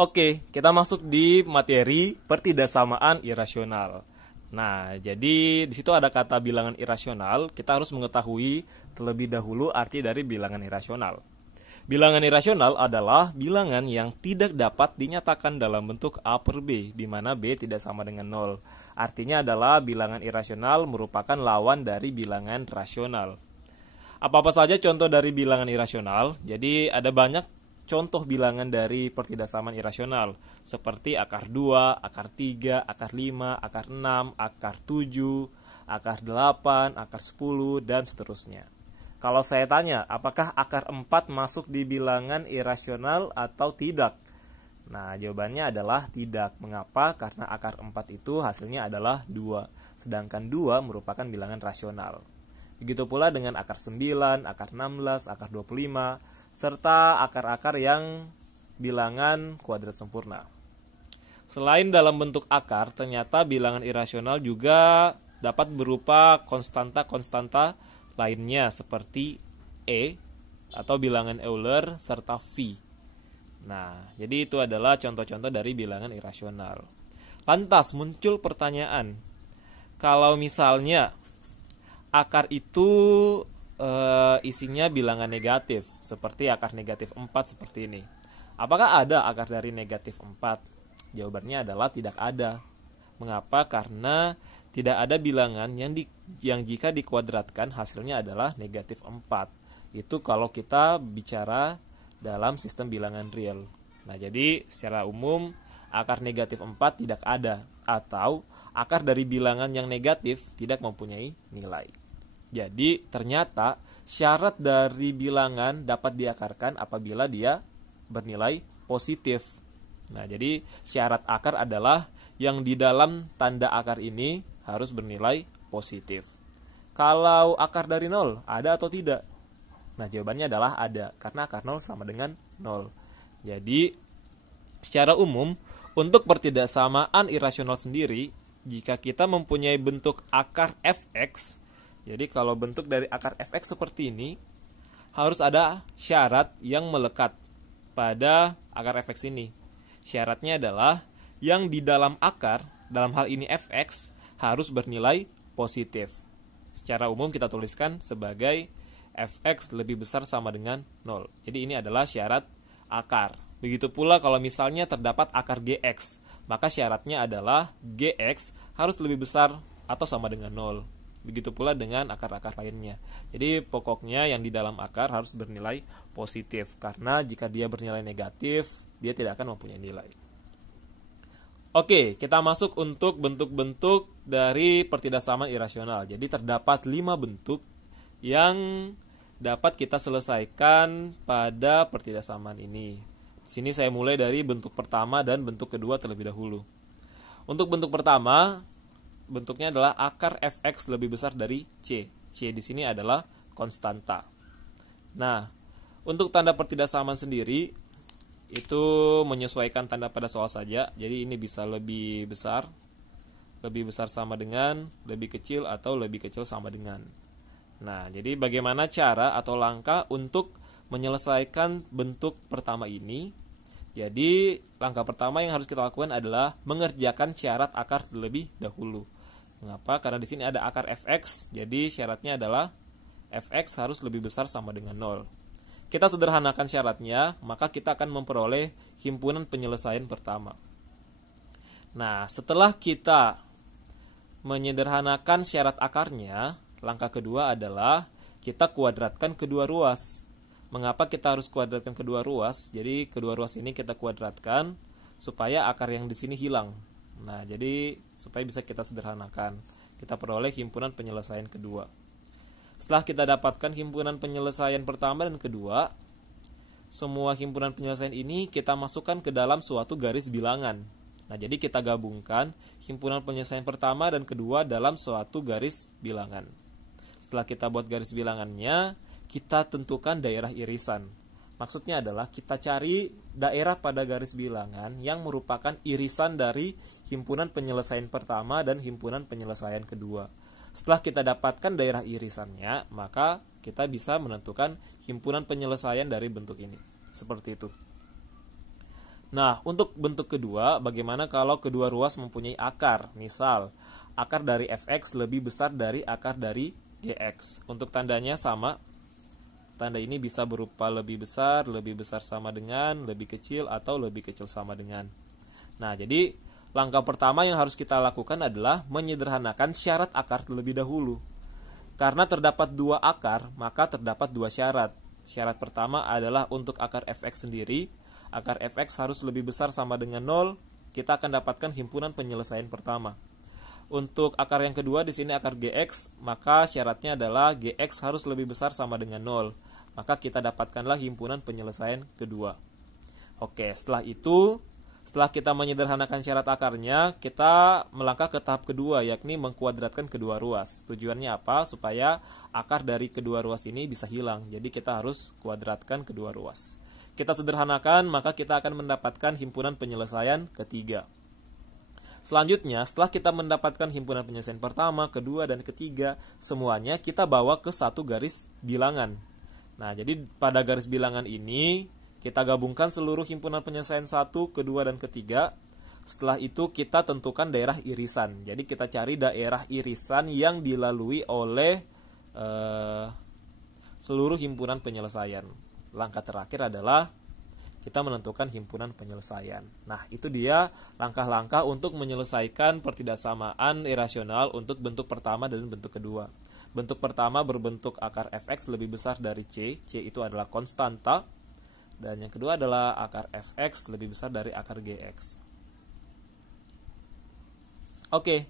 Oke, kita masuk di materi pertidaksamaan irasional. Nah, jadi di situ ada kata bilangan irasional. Kita harus mengetahui terlebih dahulu arti dari bilangan irasional. Bilangan irasional adalah bilangan yang tidak dapat dinyatakan dalam bentuk A per B, di mana B tidak sama dengan 0. Artinya adalah bilangan irasional merupakan lawan dari bilangan rasional. Apa-apa saja contoh dari bilangan irasional? Jadi ada banyak contoh bilangan dari pertidaksamaan irasional, seperti akar 2, akar 3, akar 5, akar 6, akar 7, akar 8, akar 10, dan seterusnya. Kalau saya tanya, apakah akar 4 masuk di bilangan irasional atau tidak? Nah, jawabannya adalah tidak. Mengapa? Karena akar 4 itu hasilnya adalah 2, sedangkan 2 merupakan bilangan rasional. Begitu pula dengan akar 9, akar 16, akar 25, serta akar-akar yang bilangan kuadrat sempurna. Selain dalam bentuk akar, ternyata bilangan irasional juga dapat berupa konstanta-konstanta lainnya seperti E atau bilangan Euler serta V. Nah, jadi itu adalah contoh-contoh dari bilangan irasional. Lantas muncul pertanyaan, kalau misalnya akar itu isinya bilangan negatif, seperti akar negatif 4 seperti ini. Apakah ada akar dari negatif 4? Jawabannya adalah tidak ada. Mengapa? Karena tidak ada bilangan yang jika dikuadratkan hasilnya adalah negatif 4. Itu kalau kita bicara dalam sistem bilangan real. Nah, jadi secara umum akar negatif 4 tidak ada, atau akar dari bilangan yang negatif tidak mempunyai nilai. Jadi ternyata syarat dari bilangan dapat diakarkan apabila dia bernilai positif. Nah, jadi syarat akar adalah yang di dalam tanda akar ini harus bernilai positif. Kalau akar dari 0, ada atau tidak? Nah, jawabannya adalah ada, karena akar 0 sama dengan 0. Jadi secara umum untuk pertidaksamaan irasional sendiri, jika kita mempunyai bentuk akar fx, jadi kalau bentuk dari akar fx seperti ini, harus ada syarat yang melekat pada akar fx ini. Syaratnya adalah yang di dalam akar, dalam hal ini fx, harus bernilai positif. Secara umum kita tuliskan sebagai fx lebih besar sama dengan 0. Jadi ini adalah syarat akar. Begitu pula kalau misalnya terdapat akar gx, maka syaratnya adalah gx harus lebih besar atau sama dengan 0. Begitu pula dengan akar-akar lainnya. Jadi pokoknya yang di dalam akar harus bernilai positif, karena jika dia bernilai negatif, dia tidak akan mempunyai nilai. Oke, kita masuk untuk bentuk-bentuk dari pertidaksamaan irasional. Jadi terdapat 5 bentuk yang dapat kita selesaikan pada pertidaksamaan ini. Di sini saya mulai dari bentuk pertama dan bentuk kedua terlebih dahulu. Untuk bentuk pertama, bentuknya adalah akar fx lebih besar dari c. C di sini adalah konstanta. Nah, untuk tanda pertidaksamaan sendiri itu menyesuaikan tanda pada soal saja. Jadi ini bisa lebih besar sama dengan, lebih kecil, atau lebih kecil sama dengan. Nah, jadi bagaimana cara atau langkah untuk menyelesaikan bentuk pertama ini? Jadi langkah pertama yang harus kita lakukan adalah mengerjakan syarat akar terlebih dahulu. Mengapa? Karena di sini ada akar fx, jadi syaratnya adalah fx harus lebih besar sama dengan 0. Kita sederhanakan syaratnya, maka kita akan memperoleh himpunan penyelesaian pertama. Nah, setelah kita menyederhanakan syarat akarnya, langkah kedua adalah kita kuadratkan kedua ruas. Mengapa kita harus kuadratkan kedua ruas? Jadi kedua ruas ini kita kuadratkan supaya akar yang di sini hilang. Nah, jadi supaya bisa kita sederhanakan, kita peroleh himpunan penyelesaian kedua. Setelah kita dapatkan himpunan penyelesaian pertama dan kedua, semua himpunan penyelesaian ini kita masukkan ke dalam suatu garis bilangan. Nah, jadi kita gabungkan himpunan penyelesaian pertama dan kedua dalam suatu garis bilangan. Setelah kita buat garis bilangannya, kita tentukan daerah irisan. Maksudnya adalah kita cari daerah pada garis bilangan yang merupakan irisan dari himpunan penyelesaian pertama dan himpunan penyelesaian kedua. Setelah kita dapatkan daerah irisannya, maka kita bisa menentukan himpunan penyelesaian dari bentuk ini. Seperti itu. Nah, untuk bentuk kedua, bagaimana kalau kedua ruas mempunyai akar? Misal, akar dari fx lebih besar dari akar dari gx. Untuk tandanya sama. Tanda ini bisa berupa lebih besar sama dengan, lebih kecil, atau lebih kecil sama dengan. Nah, jadi langkah pertama yang harus kita lakukan adalah menyederhanakan syarat akar terlebih dahulu. Karena terdapat dua akar, maka terdapat dua syarat. Syarat pertama adalah untuk akar fx sendiri, akar fx harus lebih besar sama dengan 0, kita akan dapatkan himpunan penyelesaian pertama. Untuk akar yang kedua di sini akar gx, maka syaratnya adalah gx harus lebih besar sama dengan 0. Maka kita dapatkanlah himpunan penyelesaian kedua. Oke, setelah itu, setelah kita menyederhanakan syarat akarnya, kita melangkah ke tahap kedua, yakni mengkuadratkan kedua ruas. Tujuannya apa? Supaya akar dari kedua ruas ini bisa hilang. Jadi kita harus kuadratkan kedua ruas. Kita sederhanakan, maka kita akan mendapatkan himpunan penyelesaian ketiga. Selanjutnya, setelah kita mendapatkan himpunan penyelesaian pertama, kedua, dan ketiga, semuanya kita bawa ke satu garis bilangan. Nah, jadi pada garis bilangan ini, kita gabungkan seluruh himpunan penyelesaian 1, kedua, dan ketiga. Setelah itu, kita tentukan daerah irisan. Jadi, kita cari daerah irisan yang dilalui oleh seluruh himpunan penyelesaian. Langkah terakhir adalah kita menentukan himpunan penyelesaian. Nah, itu dia langkah-langkah untuk menyelesaikan pertidaksamaan irasional untuk bentuk pertama dan bentuk kedua. Bentuk pertama berbentuk akar fx lebih besar dari c itu adalah konstanta. Dan yang kedua adalah akar fx lebih besar dari akar gx. Oke,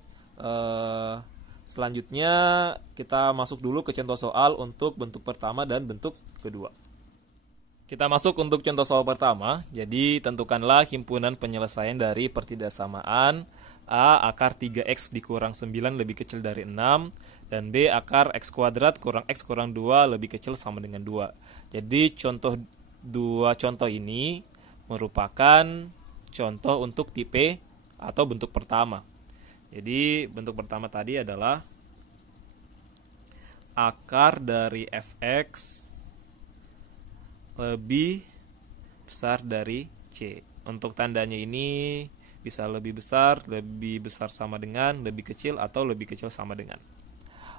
selanjutnya kita masuk dulu ke contoh soal untuk bentuk pertama dan bentuk kedua. Kita masuk untuk contoh soal pertama. Jadi tentukanlah himpunan penyelesaian dari pertidaksamaan A akar 3x dikurang 9 lebih kecil dari 6 dan B akar x kuadrat kurang x kurang 2 lebih kecil sama dengan 2. Jadi dua contoh ini merupakan contoh untuk tipe atau bentuk pertama. Jadi bentuk pertama tadi adalah akar dari fx lebih besar dari C. Untuk tandanya ini bisa lebih besar sama dengan, lebih kecil, atau lebih kecil sama dengan.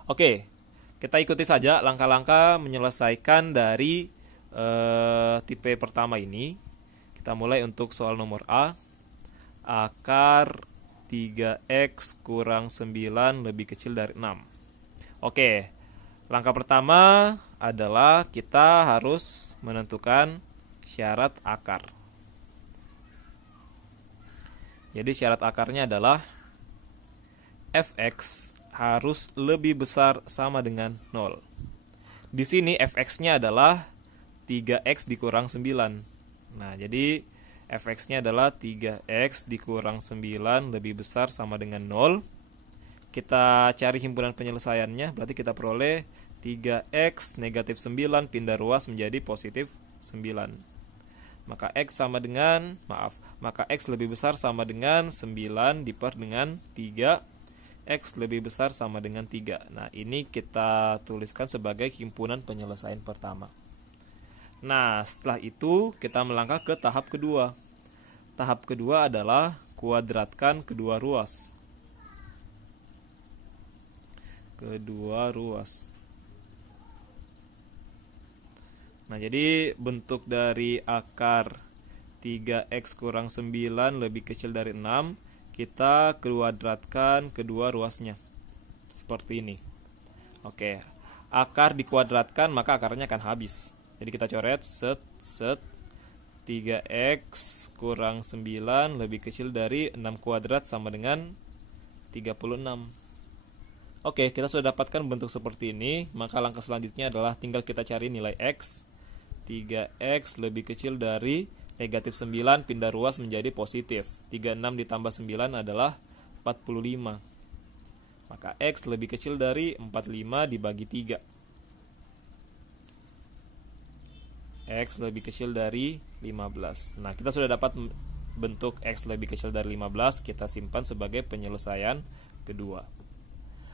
Oke, kita ikuti saja langkah-langkah menyelesaikan dari tipe pertama ini. Kita mulai untuk soal nomor A. Akar 3x kurang 9 lebih kecil dari 6. Oke, langkah pertama adalah kita harus menentukan syarat akar. Jadi syarat akarnya adalah fx harus lebih besar sama dengan 0. Di sini fx-nya adalah 3x dikurang 9. Nah, jadi fx-nya adalah 3x dikurang 9 lebih besar sama dengan 0. Kita cari himpunan penyelesaiannya, berarti kita peroleh 3x negatif 9 pindah ruas menjadi positif 9. Maka x lebih besar sama dengan 9 diper dengan 3. X lebih besar sama dengan 3. Nah, ini kita tuliskan sebagai himpunan penyelesaian pertama. Nah, setelah itu kita melangkah ke tahap kedua. Tahap kedua adalah kuadratkan kedua ruas. Nah, jadi bentuk dari akar 3x kurang 9 lebih kecil dari 6, kita kuadratkan kedua ruasnya. Seperti ini. Oke, akar dikuadratkan maka akarnya akan habis. Jadi kita coret, set, 3x kurang 9 lebih kecil dari 6 kuadrat sama dengan 36. Oke, kita sudah dapatkan bentuk seperti ini, maka langkah selanjutnya adalah tinggal kita cari nilai x. 3x lebih kecil dari negatif 9 pindah ruas menjadi positif. 36 ditambah 9 adalah 45. Maka x lebih kecil dari 45 dibagi 3. X lebih kecil dari 15. Nah, kita sudah dapat bentuk x lebih kecil dari 15, kita simpan sebagai penyelesaian kedua.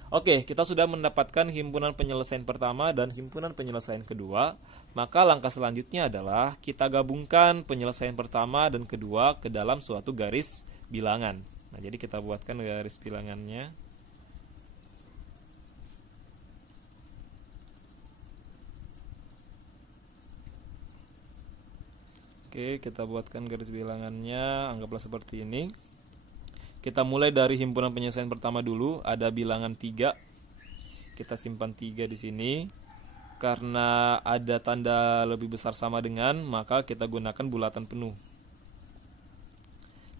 Oke, kita sudah mendapatkan himpunan penyelesaian pertama dan himpunan penyelesaian kedua. Maka langkah selanjutnya adalah kita gabungkan penyelesaian pertama dan kedua ke dalam suatu garis bilangan. Nah, jadi kita buatkan garis bilangannya. Oke, kita buatkan garis bilangannya, anggaplah seperti ini. Kita mulai dari himpunan penyelesaian pertama dulu, ada bilangan 3. Kita simpan 3 di sini. Karena ada tanda lebih besar sama dengan, maka kita gunakan bulatan penuh.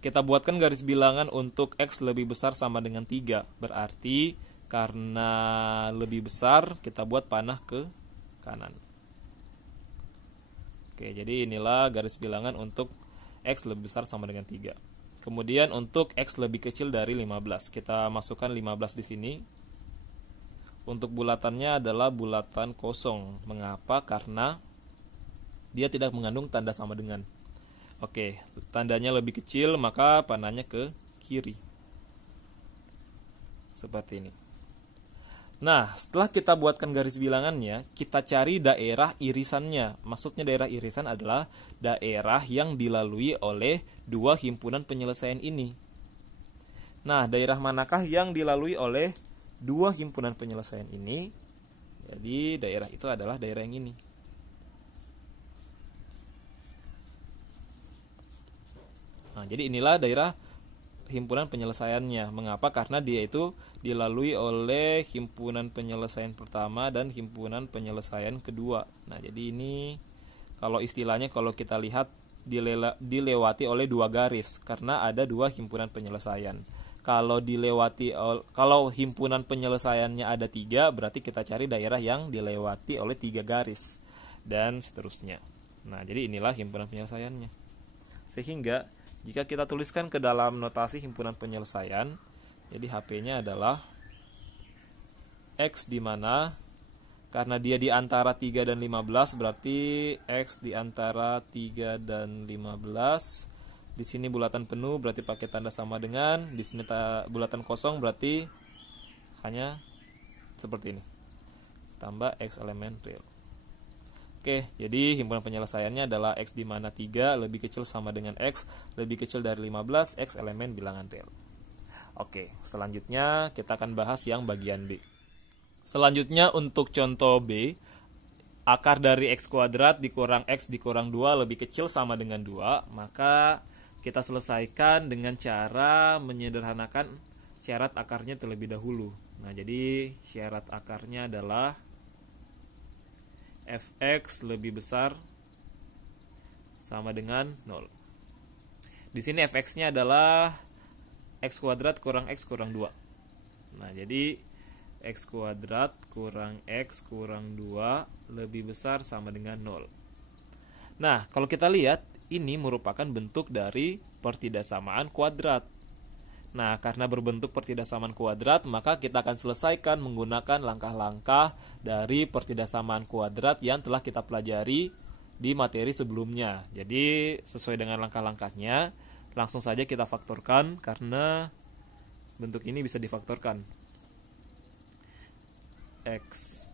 Kita buatkan garis bilangan untuk X lebih besar sama dengan 3. Berarti karena lebih besar, kita buat panah ke kanan. Oke, jadi inilah garis bilangan untuk X lebih besar sama dengan 3. Kemudian untuk X lebih kecil dari 15, kita masukkan 15 di sini. Untuk bulatannya adalah bulatan kosong. Mengapa? Karena dia tidak mengandung tanda sama dengan. Oke, tandanya lebih kecil, maka panahnya ke kiri. Seperti ini. Nah, setelah kita buatkan garis bilangannya, kita cari daerah irisannya. Maksudnya daerah irisan adalah daerah yang dilalui oleh dua himpunan penyelesaian ini. Nah, daerah manakah yang dilalui oleh dua himpunan penyelesaian ini? Jadi, daerah itu adalah daerah yang ini. Nah, jadi inilah daerah himpunan penyelesaiannya. Mengapa? Karena dia itu dilalui oleh himpunan penyelesaian pertama dan himpunan penyelesaian kedua. Nah, jadi ini kalau istilahnya kalau kita lihat dilewati oleh dua garis karena ada dua himpunan penyelesaian. Kalau himpunan penyelesaiannya ada 3, berarti kita cari daerah yang dilewati oleh 3 garis dan seterusnya. Nah, jadi inilah himpunan penyelesaiannya. Sehingga jika kita tuliskan ke dalam notasi himpunan penyelesaian, jadi HP-nya adalah X di mana karena dia di antara 3 dan 15, berarti X di antara 3 dan 15. Di sini bulatan penuh berarti pakai tanda sama dengan, di sini bulatan kosong berarti hanya seperti ini. Tambah X elemen real. Oke, jadi himpunan penyelesaiannya adalah X di mana 3 lebih kecil sama dengan X lebih kecil dari 15, X elemen bilangan real. Oke, selanjutnya kita akan bahas yang bagian B. Selanjutnya untuk contoh B, akar dari X kuadrat dikurang X dikurang 2 lebih kecil sama dengan 2, maka kita selesaikan dengan cara menyederhanakan syarat akarnya terlebih dahulu. Nah, jadi syarat akarnya adalah fx lebih besar sama dengan 0. Di sini fx-nya adalah x kuadrat kurang x kurang 2. Nah, jadi x kuadrat kurang x kurang 2 lebih besar sama dengan 0. Nah, kalau kita lihat, ini merupakan bentuk dari pertidaksamaan kuadrat. Nah, karena berbentuk pertidaksamaan kuadrat, maka kita akan selesaikan menggunakan langkah-langkah dari pertidaksamaan kuadrat yang telah kita pelajari di materi sebelumnya. Jadi, sesuai dengan langkah-langkahnya, langsung saja kita faktorkan karena bentuk ini bisa difaktorkan. X.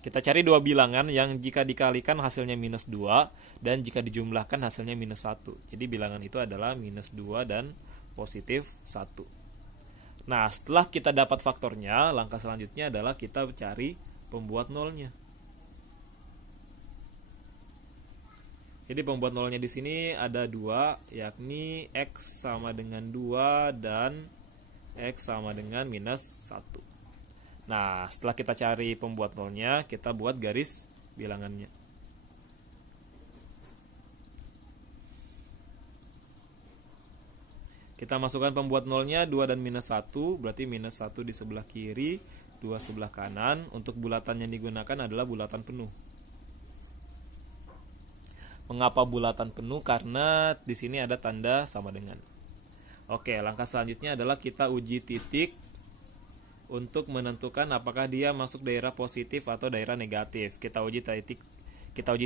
Kita cari dua bilangan yang jika dikalikan hasilnya minus 2 dan jika dijumlahkan hasilnya minus 1. Jadi bilangan itu adalah minus 2 dan positif 1. Nah, setelah kita dapat faktornya, langkah selanjutnya adalah kita cari pembuat nolnya. Jadi pembuat nolnya di sini ada 2, yakni X sama dengan 2 dan X sama dengan minus 1. Nah, setelah kita cari pembuat nolnya, kita buat garis bilangannya. Kita masukkan pembuat nolnya 2 dan minus 1, berarti minus 1 di sebelah kiri, 2 sebelah kanan. Untuk bulatan yang digunakan adalah bulatan penuh. Mengapa bulatan penuh? Karena di sini ada tanda sama dengan. Oke, langkah selanjutnya adalah kita uji titik untuk menentukan apakah dia masuk daerah positif atau daerah negatif. Kita uji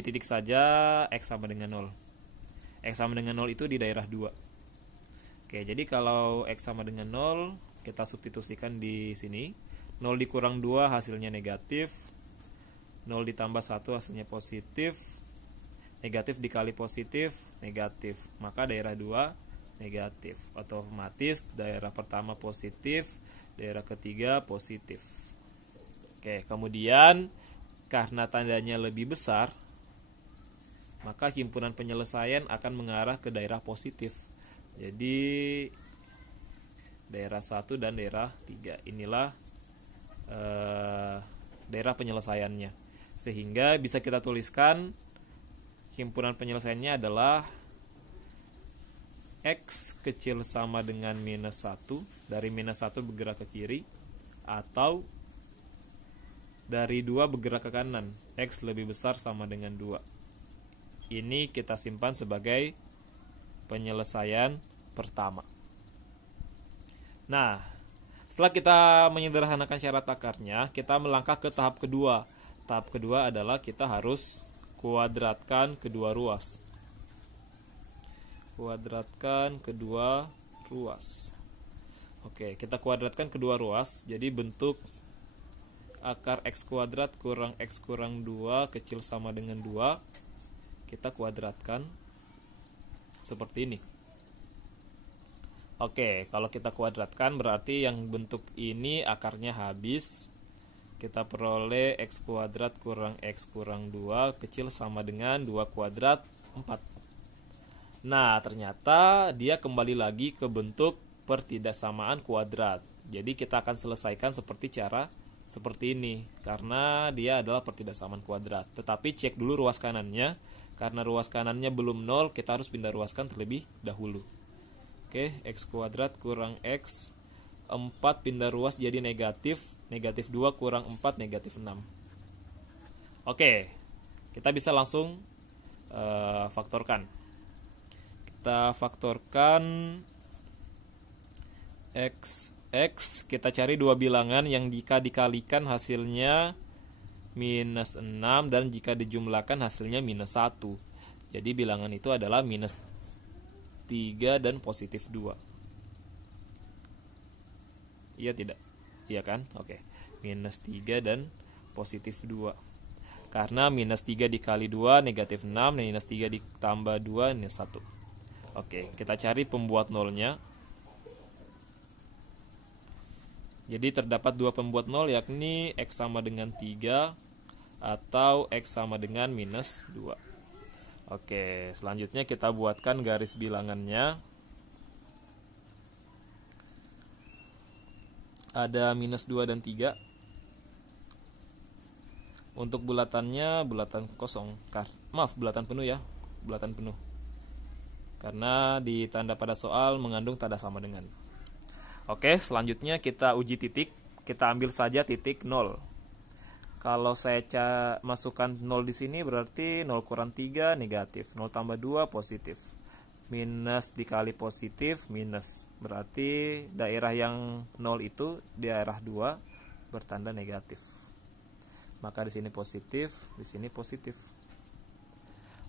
titik saja X sama dengan 0. X sama dengan 0 itu di daerah 2. Oke, jadi kalau X sama dengan 0, kita substitusikan di sini. 0 dikurang 2 hasilnya negatif, 0 ditambah 1 hasilnya positif, negatif dikali positif, negatif. Maka daerah 2 negatif. Otomatis daerah pertama positif, daerah ketiga positif. Oke, kemudian karena tandanya lebih besar, maka himpunan penyelesaian akan mengarah ke daerah positif. Jadi daerah 1 dan daerah 3 inilah daerah penyelesaiannya. Sehingga bisa kita tuliskan himpunan penyelesaiannya adalah X kecil sama dengan minus 1, dari minus 1 bergerak ke kiri, atau dari 2 bergerak ke kanan, X lebih besar sama dengan 2. Ini kita simpan sebagai penyelesaian pertama. Nah, setelah kita menyederhanakan syarat akarnya, kita melangkah ke tahap kedua. Tahap kedua adalah kita harus kuadratkan kedua ruas. Kuadratkan kedua ruas. Oke, kita kuadratkan kedua ruas. Jadi bentuk akar X kuadrat kurang X kurang 2 kecil sama dengan 2. Kita kuadratkan seperti ini. Oke, kalau kita kuadratkan berarti yang bentuk ini akarnya habis. Kita peroleh X kuadrat kurang X kurang 2 kecil sama dengan 2 kuadrat 4. Nah, ternyata dia kembali lagi ke bentuk pertidaksamaan kuadrat. Jadi kita akan selesaikan seperti ini, karena dia adalah pertidaksamaan kuadrat. Tetapi cek dulu ruas kanannya. Karena ruas kanannya belum 0, kita harus pindah ruaskan terlebih dahulu. Oke, X kuadrat kurang X 4 pindah ruas jadi negatif. Negatif 2 kurang 4 negatif 6. Oke, kita bisa langsung faktorkan. Kita faktorkan X, kita cari dua bilangan yang jika dikalikan hasilnya minus 6 dan jika dijumlahkan hasilnya minus 1. Jadi bilangan itu adalah minus 3 dan positif 2. Iya tidak? Iya kan? Oke. Minus 3 dan positif 2. Karena minus 3 dikali 2 negatif 6, minus 3 ditambah 2 minus 1. Oke, kita cari pembuat nolnya. Jadi terdapat dua pembuat nol, yakni X sama dengan 3 atau X sama dengan minus 2. Oke, selanjutnya kita buatkan garis bilangannya. Ada minus 2 dan 3. Untuk bulatannya bulatan kosong. Bulatan penuh ya. Bulatan penuh. Karena di tanda pada soal mengandung tanda sama dengan. Oke, selanjutnya kita uji titik. Kita ambil saja titik 0. Kalau saya masukkan 0 di sini berarti 0 kurang 3 negatif, 0 tambah 2 positif. Minus dikali positif minus. Berarti daerah yang 0 itu daerah 2 bertanda negatif. Maka di sini positif, di sini positif.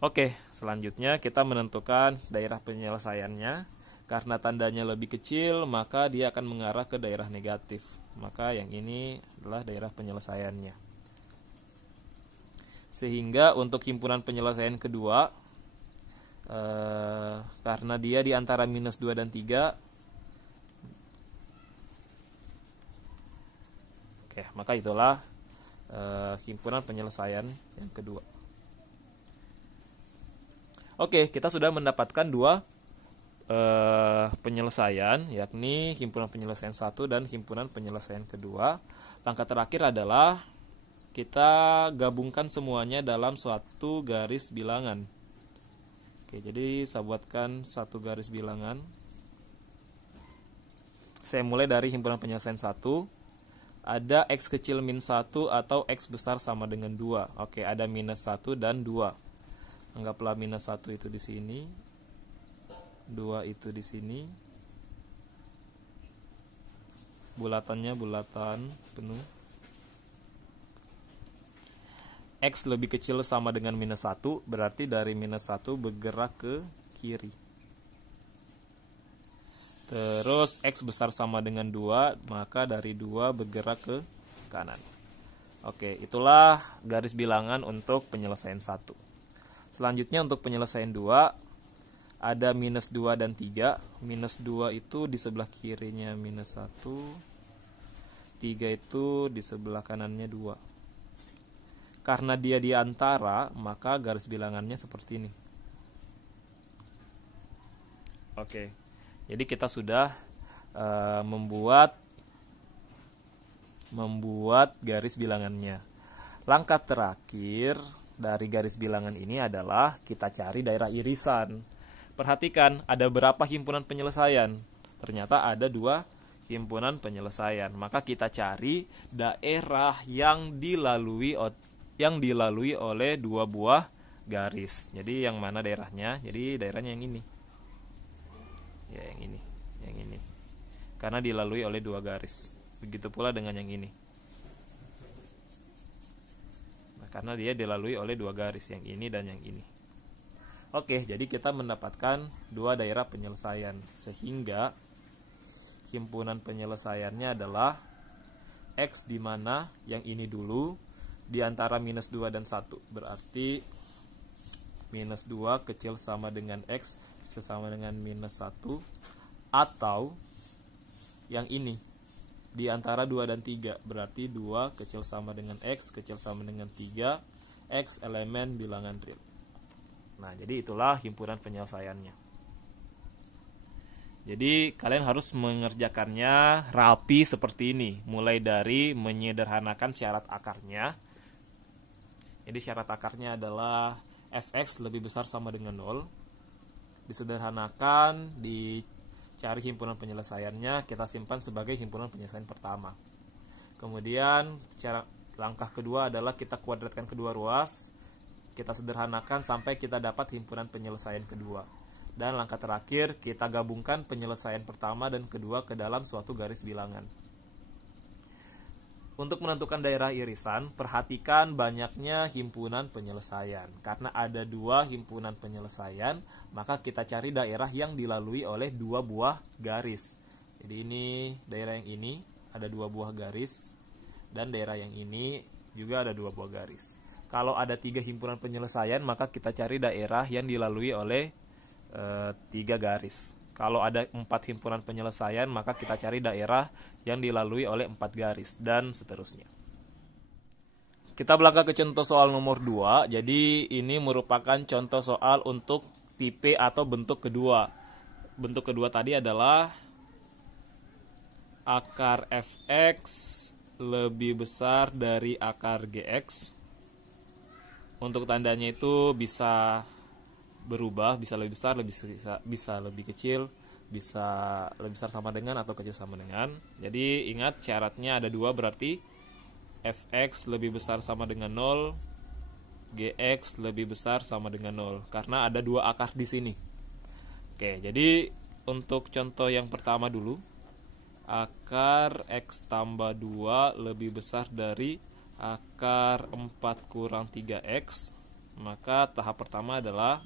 Oke, selanjutnya kita menentukan daerah penyelesaiannya. Karena tandanya lebih kecil, maka dia akan mengarah ke daerah negatif. Maka yang ini adalah daerah penyelesaiannya. Sehingga untuk himpunan penyelesaian kedua, karena dia di antara minus 2 dan 3, oke, maka itulah himpunan penyelesaian yang kedua. Oke, kita sudah mendapatkan dua penyelesaian, yakni himpunan penyelesaian 1 dan himpunan penyelesaian kedua. Langkah terakhir adalah kita gabungkan semuanya dalam suatu garis bilangan. Oke, jadi saya buatkan satu garis bilangan. Saya mulai dari himpunan penyelesaian 1. Ada X kecil min 1 atau X besar sama dengan 2. Oke, ada minus 1 dan 2. Anggaplah minus 1 itu di sini, 2 itu di sini. Bulatannya bulatan penuh. X lebih kecil sama dengan minus 1, berarti dari minus 1 bergerak ke kiri. Terus X besar sama dengan 2, maka dari 2 bergerak ke kanan. Oke, itulah garis bilangan untuk penyelesaian 1. Selanjutnya untuk penyelesaian 2, ada minus 2 dan 3. Minus 2 itu di sebelah kirinya minus 1, 3 itu di sebelah kanannya 2. Karena dia di antara, maka garis bilangannya seperti ini. Oke, jadi kita sudah membuat garis bilangannya. Langkah terakhir dari garis bilangan ini adalah kita cari daerah irisan. Perhatikan, ada berapa himpunan penyelesaian? Ternyata ada 2 himpunan penyelesaian. Maka kita cari daerah yang dilalui oleh 2 buah garis. Jadi yang mana daerahnya? Jadi daerahnya yang ini. Ya, yang ini. Karena dilalui oleh 2 garis. Begitu pula dengan yang ini. Nah, karena dia dilalui oleh 2 garis, yang ini dan yang ini. Oke, jadi kita mendapatkan 2 daerah penyelesaian, sehingga himpunan penyelesaiannya adalah X, di mana yang ini dulu di antara minus 2 dan 1. Berarti minus 2 kecil sama dengan X kecil sama dengan minus 1, atau yang ini di antara 2 dan 3. Berarti 2 kecil sama dengan X kecil sama dengan 3, X elemen bilangan real. Nah, jadi itulah himpunan penyelesaiannya. Jadi kalian harus mengerjakannya rapi seperti ini, mulai dari menyederhanakan syarat akarnya. Jadi syarat akarnya adalah fx lebih besar sama dengan 0. Disederhanakan, dicari himpunan penyelesaiannya, kita simpan sebagai himpunan penyelesaian pertama. Kemudian langkah kedua adalah kita kuadratkan kedua ruas, kita sederhanakan sampai kita dapat himpunan penyelesaian kedua. Dan langkah terakhir, kita gabungkan penyelesaian pertama dan kedua ke dalam suatu garis bilangan. Untuk menentukan daerah irisan, perhatikan banyaknya himpunan penyelesaian. Karena ada 2 himpunan penyelesaian, maka kita cari daerah yang dilalui oleh 2 buah garis. Jadi ini daerah yang ini ada 2 buah garis, dan daerah yang ini juga ada 2 buah garis. Kalau ada 3 himpunan penyelesaian, maka kita cari daerah yang dilalui oleh 3 garis. Kalau ada 4 himpunan penyelesaian, maka kita cari daerah yang dilalui oleh 4 garis, dan seterusnya. Kita berangkat ke contoh soal nomor 2. Jadi ini merupakan contoh soal untuk tipe atau bentuk kedua. Bentuk kedua tadi adalah akar fx lebih besar dari akar gx. Untuk tandanya itu bisa berubah, bisa lebih besar, bisa lebih kecil, bisa lebih besar sama dengan atau kecil sama dengan. Jadi ingat syaratnya ada 2, berarti fx lebih besar sama dengan 0, gx lebih besar sama dengan 0, karena ada 2 akar di sini. Oke, jadi untuk contoh yang pertama dulu, akar x tambah 2 lebih besar dari akar 4 kurang 3x. Maka tahap pertama adalah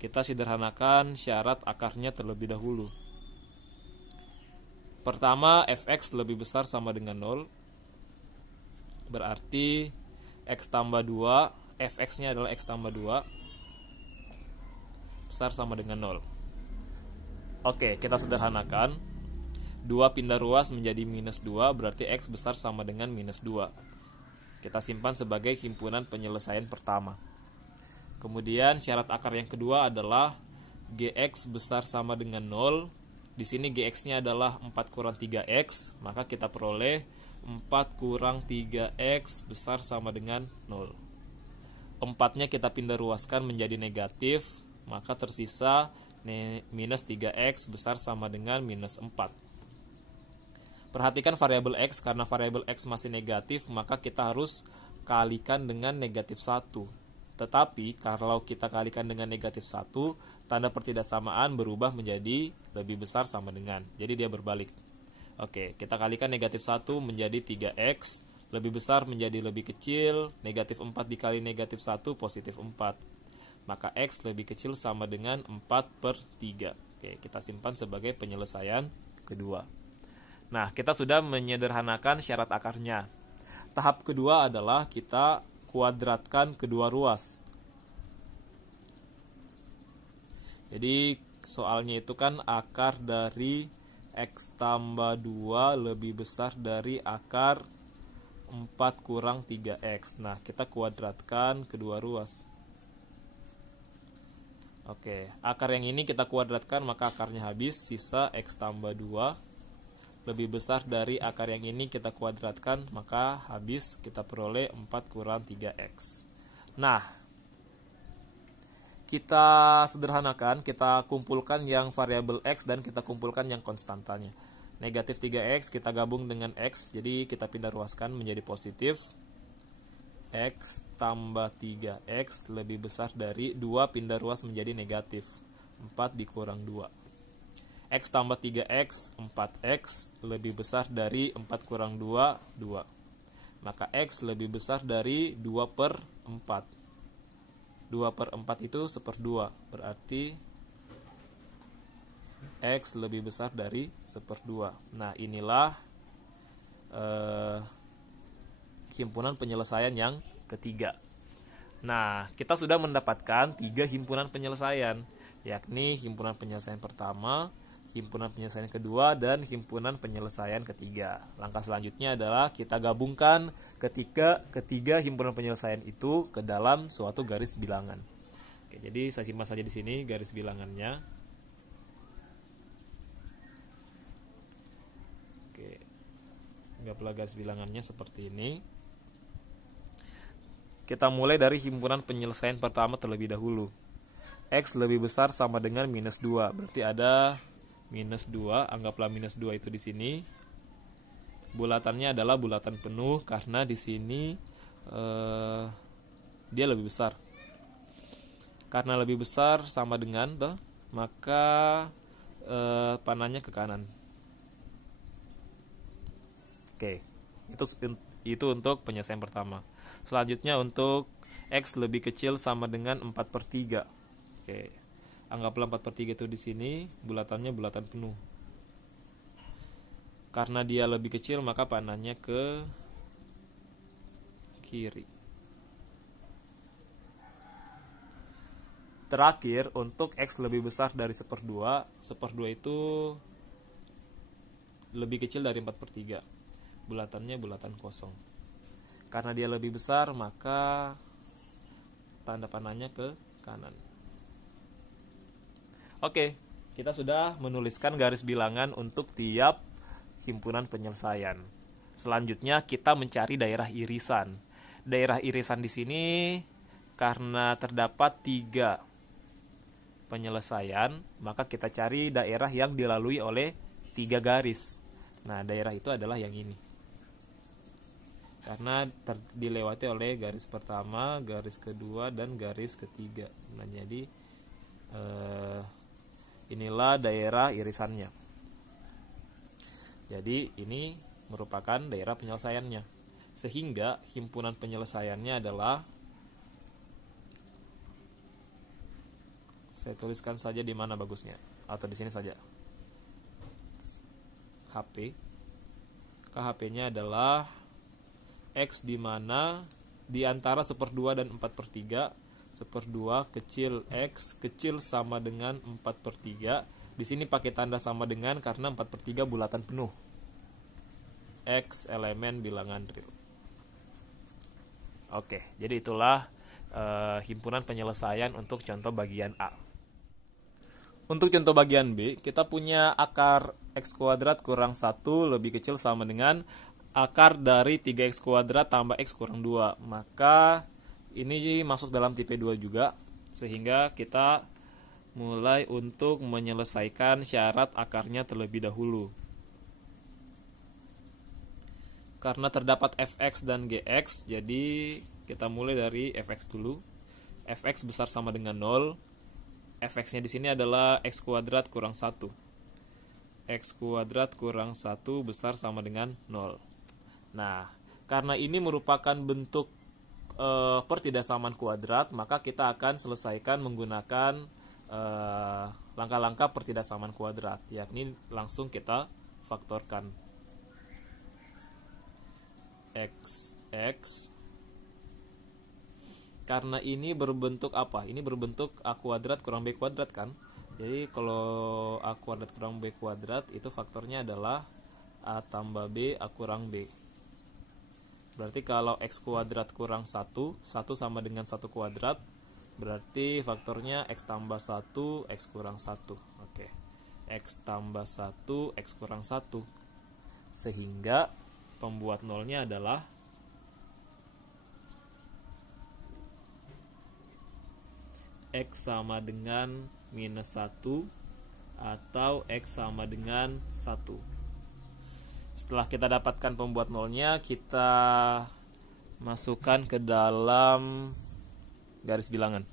kita sederhanakan syarat akarnya terlebih dahulu. Pertama, fx lebih besar sama dengan 0. Berarti x tambah 2, fx-nya adalah x tambah 2, besar sama dengan 0. Oke, kita sederhanakan. 2 pindah ruas menjadi minus 2, berarti x besar sama dengan minus 2. Kita simpan sebagai himpunan penyelesaian pertama. Kemudian syarat akar yang kedua adalah gx besar sama dengan 0. Di sini gx-nya adalah 4 kurang 3x, maka kita peroleh 4 kurang 3x besar sama dengan 0. 4-nya kita pindah ruaskan menjadi negatif, maka tersisa minus 3x besar sama dengan minus 4. Perhatikan variabel x, karena variabel x masih negatif, maka kita harus kalikan dengan negatif 1. Tetapi kalau kita kalikan dengan negatif 1, tanda pertidaksamaan berubah menjadi lebih besar sama dengan. Jadi dia berbalik. Oke, kita kalikan negatif 1 menjadi 3x, lebih besar menjadi lebih kecil, negatif 4 dikali negatif 1 positif 4. Maka x lebih kecil sama dengan 4/3. Oke, kita simpan sebagai penyelesaian kedua. Nah, kita sudah menyederhanakan syarat akarnya. Tahap kedua adalah kita kuadratkan kedua ruas. Jadi soalnya itu kan akar dari X tambah 2 lebih besar dari akar 4 kurang 3X. Nah, kita kuadratkan kedua ruas. Oke, akar yang ini kita kuadratkan, maka akarnya habis, sisa X tambah 2 lebih besar dari akar yang ini kita kuadratkan, maka habis, kita peroleh 4 kurang 3X. Nah, kita sederhanakan, kita kumpulkan yang variabel X dan kita kumpulkan yang konstantanya. Negatif 3X kita gabung dengan X, jadi kita pindah ruaskan menjadi positif. X tambah 3X lebih besar dari 2 pindah ruas menjadi negatif 4 dikurang 2. X tambah 3X 4X lebih besar dari 4 kurang 2 2. Maka X lebih besar dari 2 per 4. 2 per 4 itu 1/2, berarti X lebih besar dari 1/2. Nah, inilah himpunan penyelesaian yang ketiga. Nah, kita sudah mendapatkan 3 himpunan penyelesaian, yakni himpunan penyelesaian pertama, himpunan penyelesaian kedua, dan himpunan penyelesaian ketiga. Langkah selanjutnya adalah kita gabungkan ketiga himpunan penyelesaian itu ke dalam suatu garis bilangan. Oke, jadi saya simpan saja di sini garis bilangannya. Oke, anggaplah garis bilangannya seperti ini. Kita mulai dari himpunan penyelesaian pertama terlebih dahulu. X lebih besar sama dengan minus 2. Berarti ada minus 2. Anggaplah minus 2 itu di sini. Bulatannya adalah bulatan penuh karena di sini dia lebih besar. Karena lebih besar sama dengan maka panahnya ke kanan. Oke, itu untuk penyelesaian pertama. Selanjutnya untuk X lebih kecil sama dengan 4/3. Oke, anggaplah 4/3 itu di sini, bulatannya bulatan penuh. Karena dia lebih kecil, maka panahnya ke kiri. Terakhir, untuk X lebih besar dari 1/2, 1/2 itu lebih kecil dari 4/3. Bulatannya bulatan kosong. Karena dia lebih besar, maka tanda panahnya ke kanan. Oke, kita sudah menuliskan garis bilangan untuk tiap himpunan penyelesaian. Selanjutnya kita mencari daerah irisan. Daerah irisan di sini karena terdapat 3 penyelesaian, maka kita cari daerah yang dilalui oleh 3 garis. Nah, daerah itu adalah yang ini. Karena dilewati oleh garis pertama, garis kedua, dan garis ketiga. Nah, jadi inilah daerah irisannya. Jadi ini merupakan daerah penyelesaiannya. Sehingga himpunan penyelesaiannya adalah, saya tuliskan saja di mana bagusnya, atau di sini saja. HP. KHP-nya adalah X di mana di antara 1/2 dan 4/3. 1/2 kecil X kecil sama dengan 4/3. Di sini pakai tanda sama dengan karena 4/3 bulatan penuh. X elemen bilangan real. Oke, jadi itulah himpunan penyelesaian untuk contoh bagian A. Untuk contoh bagian B, kita punya akar X kuadrat kurang 1 lebih kecil sama dengan akar dari 3x kuadrat tambah x kurang 2. Maka ini masuk dalam tipe 2 juga, sehingga kita mulai untuk menyelesaikan syarat akarnya terlebih dahulu. Karena terdapat fx dan gx, jadi kita mulai dari fx dulu. Fx besar sama dengan 0. Fx-nya di sini adalah x kuadrat kurang 1. X kuadrat kurang 1 besar sama dengan 0. Nah, karena ini merupakan bentuk pertidaksamaan kuadrat, maka kita akan selesaikan menggunakan langkah-langkah pertidaksamaan kuadrat, yakni langsung kita faktorkan. X karena ini berbentuk apa? Ini berbentuk A kuadrat kurang B kuadrat kan? Jadi kalau A kuadrat kurang B kuadrat itu faktornya adalah A tambah B A kurang B. Berarti kalau X kuadrat kurang 1 sama dengan 1 kuadrat, berarti faktornya X tambah 1 X kurang 1. Oke. X tambah 1 X kurang 1. Sehingga pembuat nolnya adalah X sama dengan minus 1 atau X sama dengan 1. Setelah kita dapatkan pembuat nolnya, kita masukkan ke dalam garis bilangan.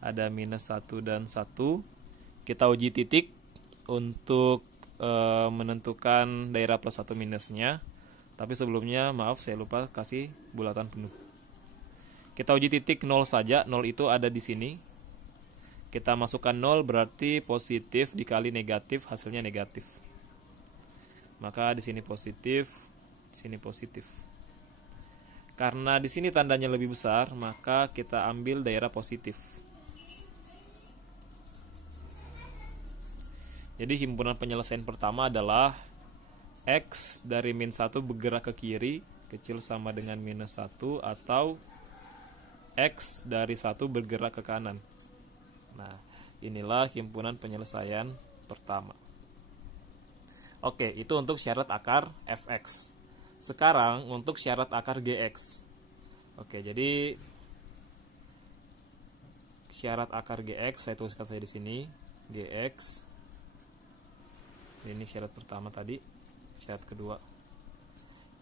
Ada minus 1 dan 1. Kita uji titik untuk menentukan daerah plus 1 minusnya. Tapi sebelumnya maaf saya lupa kasih bulatan penuh. Kita uji titik 0 saja. 0 itu ada di sini. Kita masukkan 0 berarti positif dikali negatif, hasilnya negatif. Maka di sini positif, di sini positif. Karena di sini tandanya lebih besar, maka kita ambil daerah positif. Jadi himpunan penyelesaian pertama adalah X dari min 1 bergerak ke kiri, kecil sama dengan minus 1, atau X dari 1 bergerak ke kanan. Nah, inilah himpunan penyelesaian pertama. Oke, itu untuk syarat akar fx. Sekarang untuk syarat akar gx. Oke, jadi syarat akar gx saya tuliskan saja di sini, gx. Ini syarat pertama tadi, syarat kedua.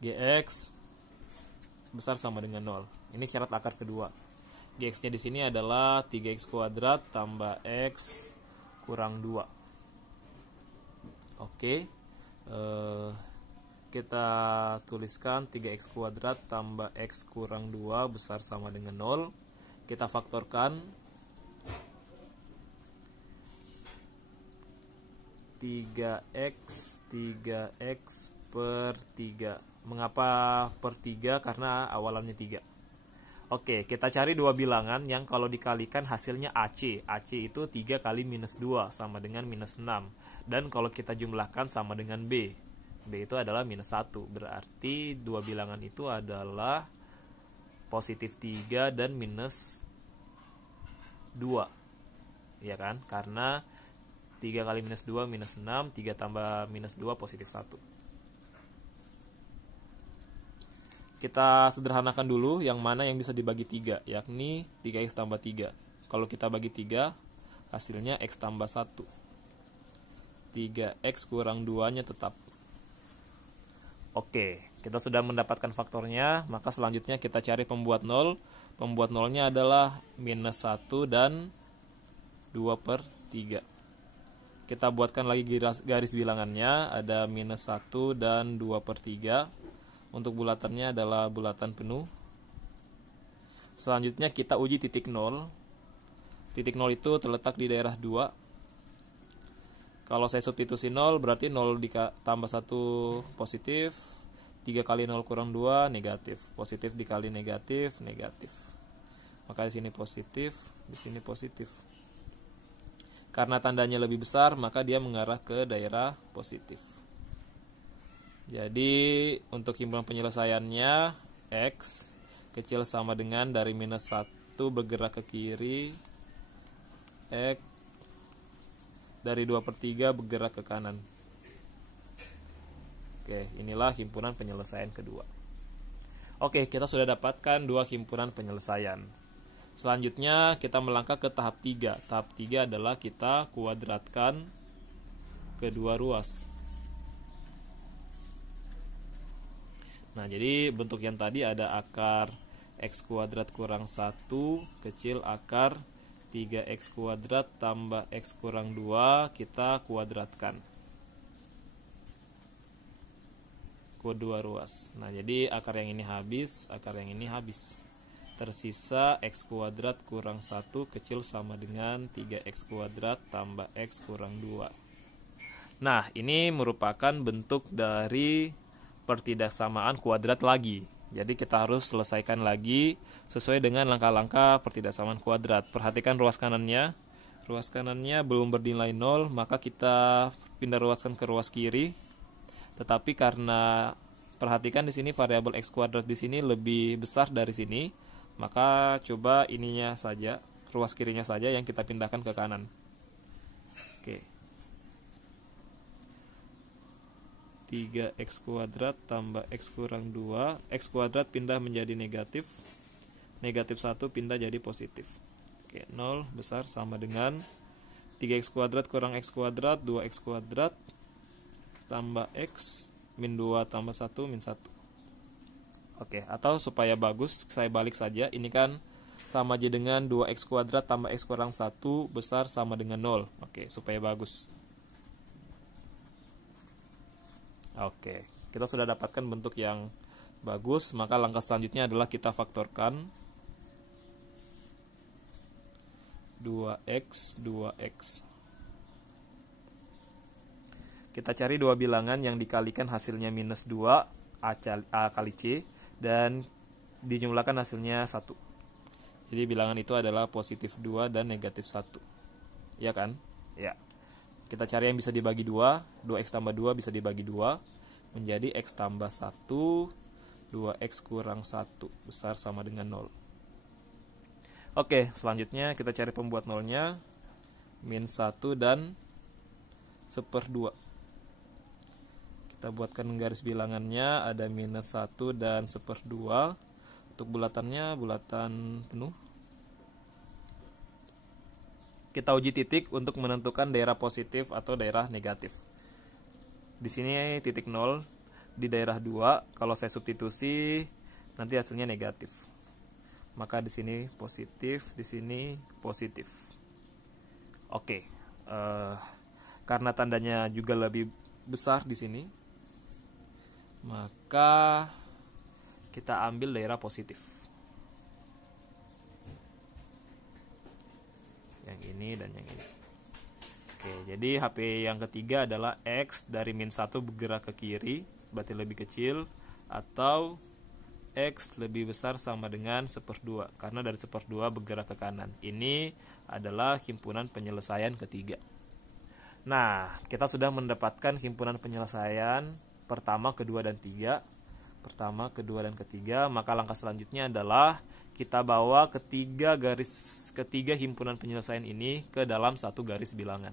Gx besar sama dengan 0. Ini syarat akar kedua. Gx-nya di sini adalah 3x kuadrat tambah x kurang 2. Oke. Kita tuliskan 3x kuadrat tambah x kurang 2 besar sama dengan 0. Kita faktorkan 3x per 3. Mengapa per 3? Karena awalannya 3. Oke, kita cari dua bilangan yang kalau dikalikan hasilnya AC. AC itu 3 kali minus 2 sama dengan minus 6. Dan kalau kita jumlahkan sama dengan B. B itu adalah minus 1. Berarti dua bilangan itu adalah positif 3 dan minus 2. Ya kan? Karena 3 kali minus 2 minus 6, 3 tambah minus 2 positif 1. Kita sederhanakan dulu yang mana yang bisa dibagi 3, yakni 3x tambah 3. Kalau kita bagi 3, hasilnya x tambah 1. 3x kurang 2-nya tetap. Oke, kita sudah mendapatkan faktornya, maka selanjutnya kita cari pembuat 0. Pembuat 0-nya adalah minus 1 dan 2 per 3. Kita buatkan lagi garis bilangannya, ada minus 1 dan 2 per 3. Untuk bulatannya adalah bulatan penuh. Selanjutnya kita uji titik 0. Titik 0 itu terletak di daerah 2. Kalau saya substitusi 0 berarti 0 tambah 1 positif. 3 kali 0 kurang 2 negatif. Positif dikali negatif, negatif. Maka di sini positif, di sini positif. Karena tandanya lebih besar, maka dia mengarah ke daerah positif. Jadi untuk himpunan penyelesaiannya X kecil sama dengan dari minus 1 bergerak ke kiri, X dari 2 per 3 bergerak ke kanan. Oke, inilah himpunan penyelesaian kedua. Oke, kita sudah dapatkan dua himpunan penyelesaian. Selanjutnya kita melangkah ke tahap 3. Tahap 3 adalah kita kuadratkan kedua ruas. Nah, jadi bentuk yang tadi ada akar x kuadrat kurang 1 kecil akar 3x kuadrat tambah x kurang 2 kita kuadratkan kedua ruas. Nah, jadi akar yang ini habis, akar yang ini habis. Tersisa x kuadrat kurang 1 kecil sama dengan 3x kuadrat tambah x kurang 2. Nah, ini merupakan bentuk dari pertidaksamaan kuadrat lagi. Jadi kita harus selesaikan lagi sesuai dengan langkah-langkah pertidaksamaan kuadrat. Perhatikan ruas kanannya. Ruas kanannya belum bernilai 0, maka kita pindah ruaskan ke ruas kiri. Tetapi karena perhatikan di sini variabel x kuadrat di sini lebih besar dari sini, maka coba ininya saja, ruas kirinya saja yang kita pindahkan ke kanan. Oke. 3x kuadrat tambah x kurang 2, x kuadrat pindah menjadi negatif, negatif 1 pindah jadi positif. Oke, 0 besar sama dengan 3x kuadrat kurang x kuadrat, 2x kuadrat tambah x min 2 tambah 1 min 1. Oke, atau supaya bagus saya balik saja, ini kan sama aja dengan 2x kuadrat tambah x kurang 1 besar sama dengan 0. Oke, supaya bagus. Oke, kita sudah dapatkan bentuk yang bagus, maka langkah selanjutnya adalah kita faktorkan 2x, 2x. Kita cari dua bilangan yang dikalikan hasilnya minus 2, A kali C, dan dijumlahkan hasilnya 1. Jadi bilangan itu adalah positif 2 dan negatif 1. Ya kan? Ya. Kita cari yang bisa dibagi 2, 2x tambah 2 bisa dibagi 2, menjadi x tambah 1, 2x kurang 1, besar sama dengan 0. Oke, selanjutnya kita cari pembuat nolnya, min 1 dan 1/2. Kita buatkan garis bilangannya, ada minus 1 dan 1/2. Untuk bulatannya, bulatan penuh. Kita uji titik untuk menentukan daerah positif atau daerah negatif. Di sini titik 0, di daerah 2, kalau saya substitusi nanti hasilnya negatif. Maka di sini positif, di sini positif. Oke. Karena tandanya juga lebih besar di sini, maka kita ambil daerah positif. Yang ini dan yang ini. Oke, jadi HP yang ketiga adalah X dari min 1 bergerak ke kiri, berarti lebih kecil, atau X lebih besar sama dengan 1/2, karena dari 1/2 bergerak ke kanan. Ini adalah himpunan penyelesaian ketiga. Nah, kita sudah mendapatkan himpunan penyelesaian pertama, kedua, dan tiga. Pertama, kedua, dan ketiga. Maka langkah selanjutnya adalah kita bawa ketiga himpunan penyelesaian ini ke dalam satu garis bilangan.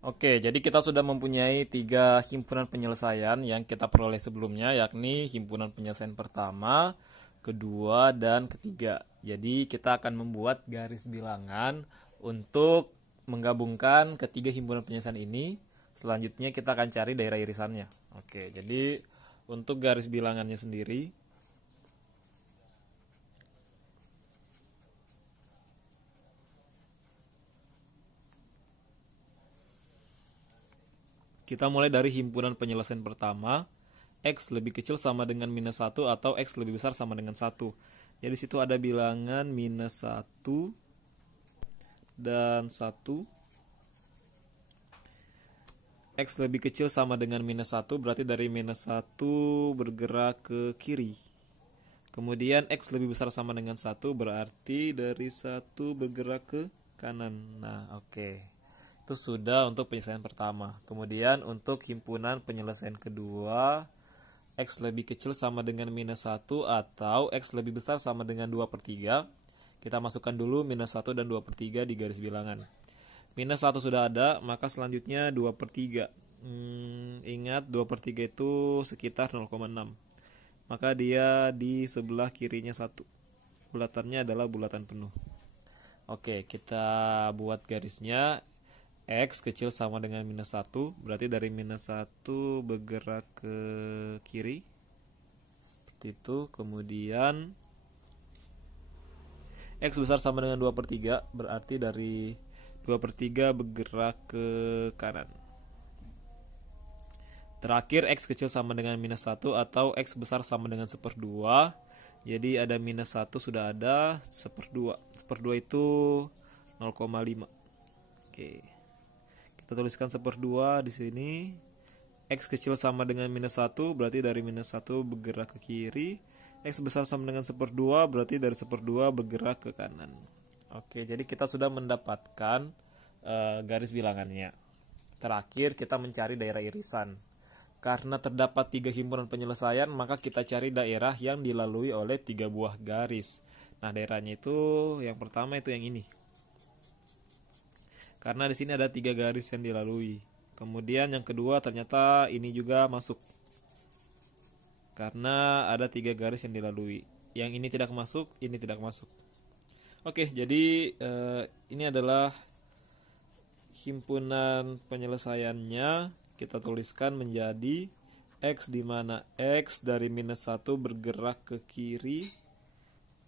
Oke, jadi kita sudah mempunyai 3 himpunan penyelesaian yang kita peroleh sebelumnya, yakni himpunan penyelesaian pertama, kedua, dan ketiga. Jadi kita akan membuat garis bilangan untuk menggabungkan ketiga himpunan penyelesaian ini. Selanjutnya kita akan cari daerah irisannya. Oke, jadi untuk garis bilangannya sendiri, kita mulai dari himpunan penyelesaian pertama, X lebih kecil sama dengan minus 1 atau X lebih besar sama dengan 1. Jadi situ ada bilangan minus 1 dan 1. X lebih kecil sama dengan minus 1, berarti dari minus 1 bergerak ke kiri. Kemudian X lebih besar sama dengan 1, berarti dari 1 bergerak ke kanan. Nah, oke. Itu sudah untuk penyelesaian pertama. Kemudian untuk himpunan penyelesaian kedua, X lebih kecil sama dengan minus 1 atau X lebih besar sama dengan 2/3. Kita masukkan dulu minus 1 dan 2/3 di garis bilangan. Minus 1 sudah ada, maka selanjutnya 2/3. Ingat 2/3 itu sekitar 0,6. Maka dia di sebelah kirinya 1. Bulatannya adalah bulatan penuh. Oke, kita buat garisnya. X kecil sama dengan minus 1, berarti dari minus 1 bergerak ke kiri. Seperti itu. Kemudian X besar sama dengan 2/3, berarti dari 2/3 bergerak ke kanan. Terakhir X kecil sama dengan minus 1 atau X besar sama dengan 1/2. Jadi ada minus 1 sudah ada, seperdua. Seperdua itu 0,5. Oke. Kita tuliskan seperdua di sini. X kecil sama dengan minus 1, berarti dari minus 1 bergerak ke kiri. X besar sama dengan seperdua, berarti dari seperdua bergerak ke kanan. Oke, jadi kita sudah mendapatkan garis bilangannya. Terakhir kita mencari daerah irisan. Karena terdapat 3 himpunan penyelesaian, maka kita cari daerah yang dilalui oleh 3 buah garis. Nah, daerahnya itu yang pertama itu yang ini. Karena di sini ada 3 garis yang dilalui. Kemudian yang kedua ternyata ini juga masuk. Karena ada 3 garis yang dilalui. Yang ini tidak masuk, ini tidak masuk. Oke, jadi ini adalah himpunan penyelesaiannya. Kita tuliskan menjadi X, di mana X dari minus 1 bergerak ke kiri.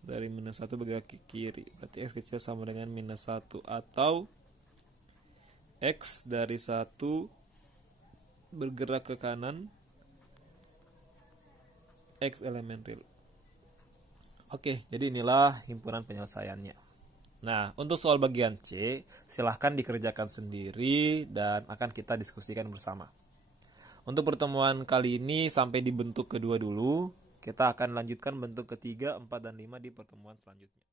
Dari minus 1 bergerak ke kiri. Berarti X kecil sama dengan minus 1. Atau X dari 1 bergerak ke kanan, X elemen real. Oke, jadi inilah himpunan penyelesaiannya. Nah, untuk soal bagian C, silahkan dikerjakan sendiri dan akan kita diskusikan bersama. Untuk pertemuan kali ini sampai di bentuk kedua dulu, kita akan lanjutkan bentuk ketiga, 4, dan 5 di pertemuan selanjutnya.